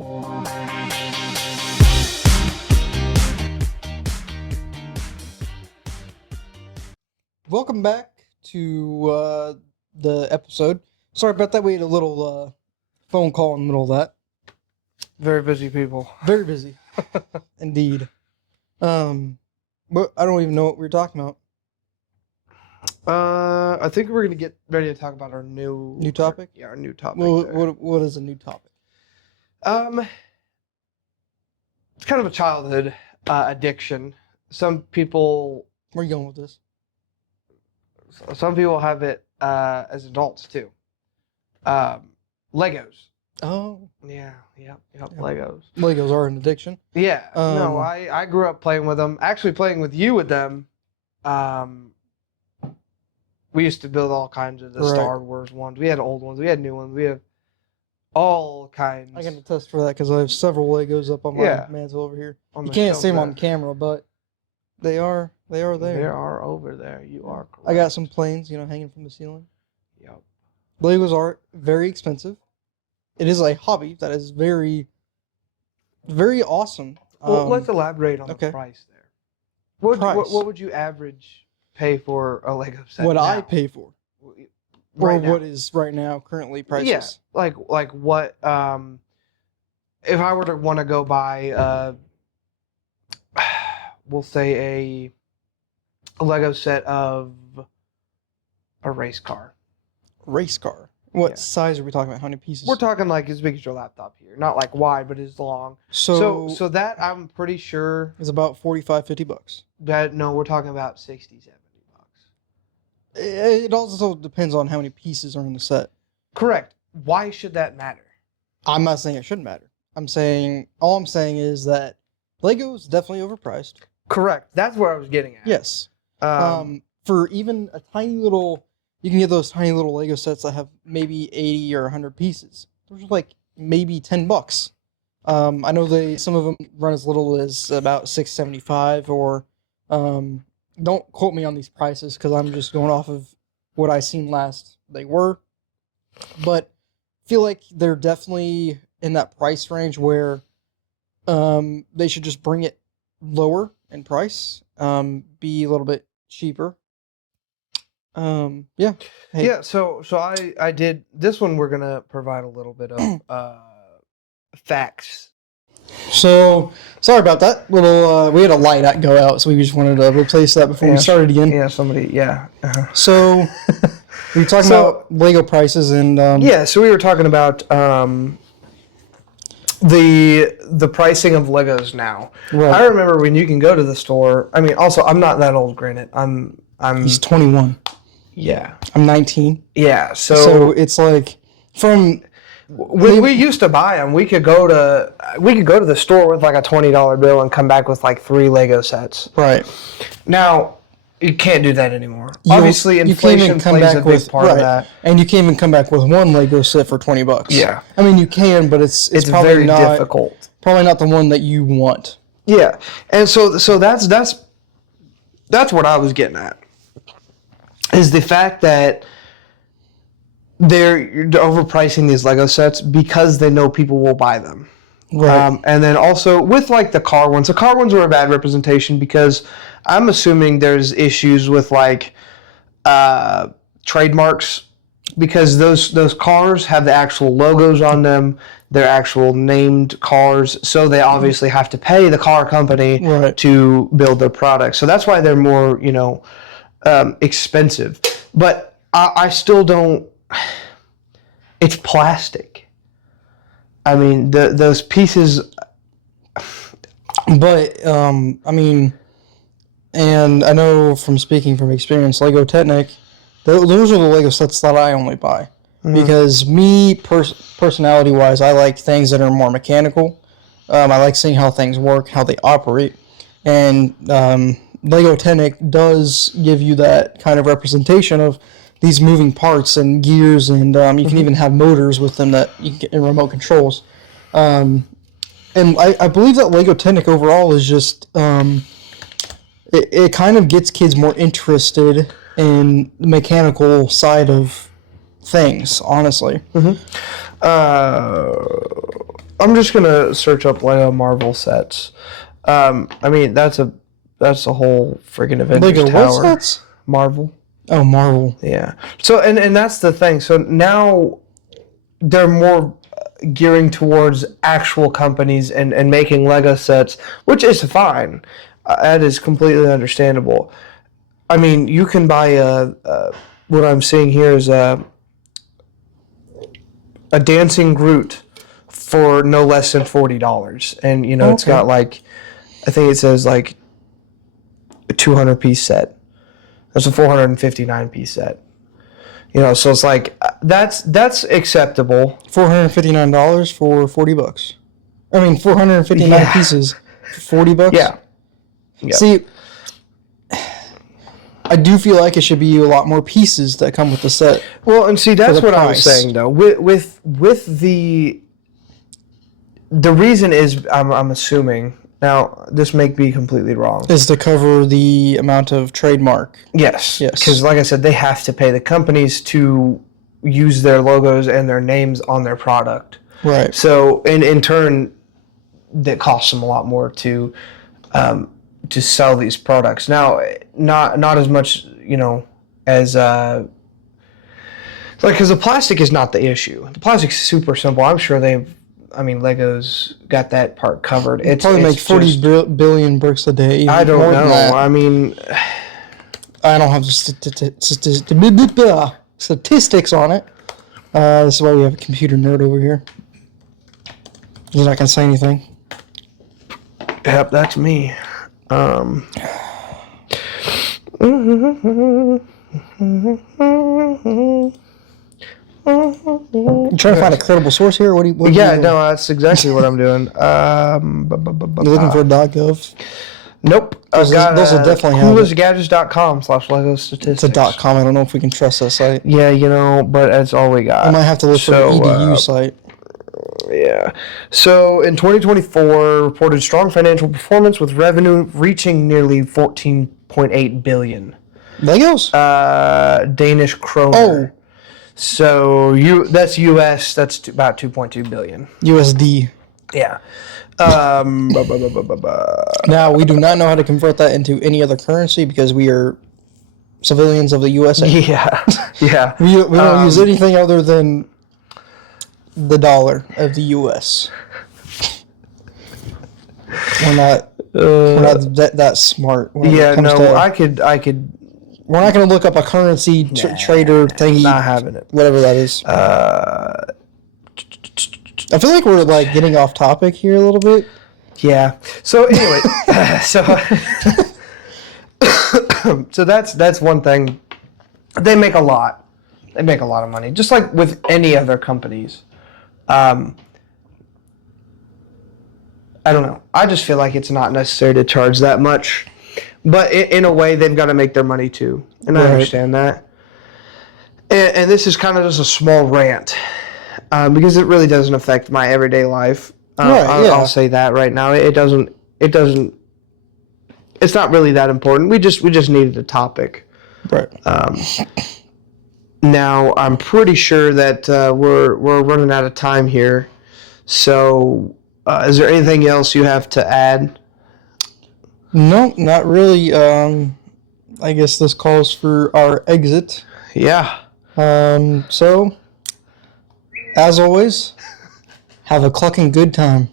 Welcome back to the episode. Sorry about that. We had a little phone call in the middle of that. Very busy people. Very busy, indeed. But I don't even know what we were talking about. I think we're gonna get ready to talk about our new topic. Our new topic. Well, what is a new topic? It's kind of a childhood addiction. Some people. Where are you going with this? Some people have it as adults too. Legos. Oh. Yeah. Legos. Legos are an addiction. Yeah. No, I grew up playing with them. Actually, playing with you with them. We used to build all kinds of the Star Wars ones. We had old ones. We had new ones. We have all kinds. I can attest for that because I have several Legos up on my mantle over here. You can't see them on camera, but they are there. They are over there. You are correct. I got some planes, hanging from the ceiling. Yep. Legos are very expensive. It is a hobby that is very, very awesome. Well, let's elaborate on the price there. What would you average pay for a Lego set? What now? I pay for, or what is right now currently prices? Yeah, like what? If I were to want to go buy, we'll say a Lego set of a race car. Race car. What size are we talking about? How many pieces? We're talking like as big as your laptop here, not like wide, but as long. So that I'm pretty sure is about $45-$50. No, we're talking about $60-$70. It also depends on how many pieces are in the set. Correct. Why should that matter? I'm not saying it shouldn't matter. All I'm saying is that Lego is definitely overpriced. Correct. That's where I was getting at. Yes. For even a tiny little, you can get those tiny little Lego sets that have maybe 80 or 100 pieces. Those are like maybe $10. I know some of them run as little as about $6.75 or don't quote me on these prices because I'm just going off of what I seen last they were. But I feel like they're definitely in that price range where they should just bring it lower in price, be a little bit cheaper. Yeah. Hey. Yeah, so I did this one. We're gonna provide a little bit of facts. So sorry about that. We had a light go out, so we just wanted to replace that before we started again. Yeah, somebody. Yeah. So we were talking about Lego prices and so we were talking about the pricing of Legos now. Right. I remember when you can go to the store. I mean, also I'm not that old, granted. He's 21. Yeah. I'm 19. Yeah. So it's like when we used to buy them, we could go to the store with like a $20 bill and come back with like 3 Lego sets. Right. Now you can't do that anymore. Obviously, inflation plays a big part of that. And you can't even come back with one Lego set for $20. Yeah. I mean, you can, but it's probably very difficult. Probably not the one that you want. Yeah. And so that's what I was getting at. Is the fact that they're overpricing these Lego sets because they know people will buy them. Right. And then also with like the car ones were a bad representation because I'm assuming there's issues with like trademarks because those cars have the actual logos on them. They're actual named cars, so they obviously have to pay the car company to build their product. So that's why they're more, expensive. But I still don't. It's plastic. I mean, those pieces. But I mean, and I know from speaking from experience, Lego Technic, those are the Lego sets that I only buy. Because me, personality-wise, I like things that are more mechanical. I like seeing how things work, how they operate. And Lego Technic does give you that kind of representation of these moving parts and gears, and you can even have motors with them that you can get in remote controls. And I believe that Lego Technic overall is just, it kind of gets kids more interested in the mechanical side of things, honestly. I'm just gonna search up Lego Marvel sets. I mean that's a whole freaking Avengers Lego tower. what sets? Marvel. Oh, Marvel. Yeah. So and that's the thing. So now they're more gearing towards actual companies and making Lego sets, which is fine. That is completely understandable. I mean, you can buy what I'm seeing here is a dancing Groot for no less than $40, and it's got like, I think it says like a 200-piece set. That's a 459-piece set. So it's like that's acceptable. $459 for $40. I mean, 459 pieces for $40. Yeah. Yep. See, I do feel like it should be a lot more pieces that come with the set. Well, and see, that's what I was price. saying though. With the reason is, I'm assuming. Now, this may be completely wrong. Is to cover the amount of trademark. Yes. Yes. Because, like I said, they have to pay the companies to use their logos and their names on their product. Right. So, in turn, that costs them a lot more to sell these products. Now, not as much, as because the plastic is not the issue. The plastic's super simple. I'm sure Lego's got that part covered. It's probably make 40 billion bricks a day. I don't know. I mean, I don't have statistics on it. This is why we have a computer nerd over here. He's not gonna say anything. Yep, that's me. You trying to find a credible source here? What are you no, that's exactly what I'm doing. You looking for a .gov? Nope. Those will definitely have coolestgadgets.com/Lego statistics. It's a .com. I don't know if we can trust that site. Yeah, but that's all we got. I might have to look for an EDU site. Yeah. So in 2024, reported strong financial performance with revenue reaching nearly 14.8 billion. Legos? Danish kroner. Oh. So that's US. That's about 2.2 billion. USD. Yeah. Now, we do not know how to convert that into any other currency because we are civilians of the USA. Yeah. Yeah. We don't use anything other than the dollar of the US. We're not that smart. I could. We're not going to look up a currency trader thingy. Not having it. Whatever that is. I feel like we're getting off topic here a little bit. Yeah. So anyway, so that's one thing. They make a lot. They make a lot of money, just like with any other companies. I don't know. I just feel like it's not necessary to charge that much. But in a way, they've got to make their money too. And I understand that. And this is kind of just a small rant. Because it really doesn't affect my everyday life. I'll say that right now. It doesn't. It's not really that important. We just needed a topic. Right. Now I'm pretty sure that we're running out of time here. So, is there anything else you have to add? No, not really. I guess this calls for our exit. Yeah. So, as always, have a clucking good time.